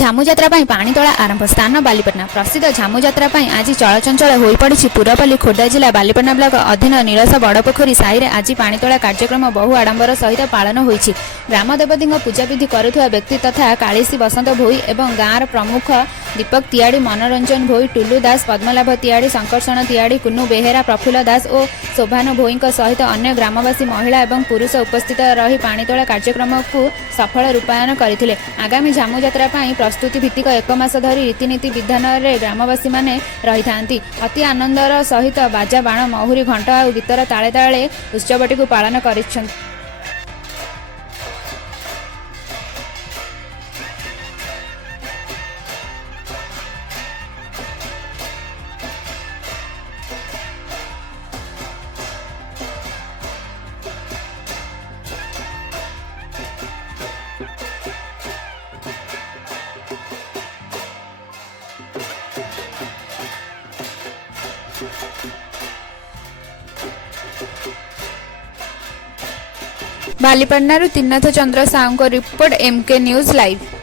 ଝାମୁଯାତ୍ରା ପାଇଁ ପାଣିତୋଳା ଆରମ୍ଭ। ସ୍ଥାନ ବାଲିପାଟଣା। ପ୍ରସିଦ୍ଧ ଝାମୁଯାତ୍ରା ପାଇଁ ଆଜି ଚଳଚଞ୍ଚଳ ହୋଇପଡ଼ିଛି ପୁରପଲ୍ଲୀ। ଖୋର୍ଦ୍ଧା ଜିଲ୍ଲା ବାଲିପାଟଣା ବ୍ଲକ ଅଧୀନ ନିଳସ ବଡ଼ପୋଖରୀ ସାହିରେ ଆଜି ପାଣିତୋଳା କାର୍ଯ୍ୟକ୍ରମ ବହୁ ଆଡ଼ମ୍ବର ସହିତ ପାଳନ ହୋଇଛି। ଗ୍ରାମଦେବତୀଙ୍କ ପୂଜାବିଧି କରୁଥିବା ବ୍ୟକ୍ତି ତଥା କାଳିସୀ ବସନ୍ତ ଭୋଇ ଏବଂ ଗାଁର ପ୍ରମୁଖ ଦୀପକ ତିଆଡ଼ି, ମନୋରଞ୍ଜନ ଭୋଇ, ଟୁଲୁ ଦାସ, ପଦ୍ମଲାଭ ତିଆଡ଼ି, ଶଙ୍କର୍ଷଣ ତିଆଡ଼ି, କୁନୁ ବେହେରା, ପ୍ରଫୁଲ୍ଲ ଦାସ ଓ ଶୋଭାନୁ ଭୋଇଙ୍କ ସହିତ ଅନ୍ୟ ଗ୍ରାମବାସୀ, ମହିଳା ଏବଂ ପୁରୁଷ ଉପସ୍ଥିତ ରହି ପାଣିତୋଳା କାର୍ଯ୍ୟକ୍ରମକୁ ସଫଳ ରୂପାୟନ କରିଥିଲେ। ଆଗାମୀ ଝାମୁଯାତ୍ରା ପାଇଁ ପ୍ରସ୍ତୁତି ଭିତ୍ତିକ 1 ମାସ ଧରି ରୀତିନୀତି ବିଧାନରେ ଗ୍ରାମବାସୀମାନେ ରହିଥାନ୍ତି। ଅତି ଆନନ୍ଦର ସହିତ ବାଜା, ବାଣ, ମହୁରୀ, ଘଣ୍ଟ ଆଉ ଗୀତର ତାଳେ ତାଳେ ଉତ୍ସବଟିକୁ ପାଳନ କରିଛନ୍ତି। ବାଲିପାଟଣାରୁ ତ୍ରିନାଥ ଚନ୍ଦ୍ର ସାହୁଙ୍କ ରିପୋର୍ଟ, MK ନ୍ୟୁଜ୍ ଲାଇଭ୍।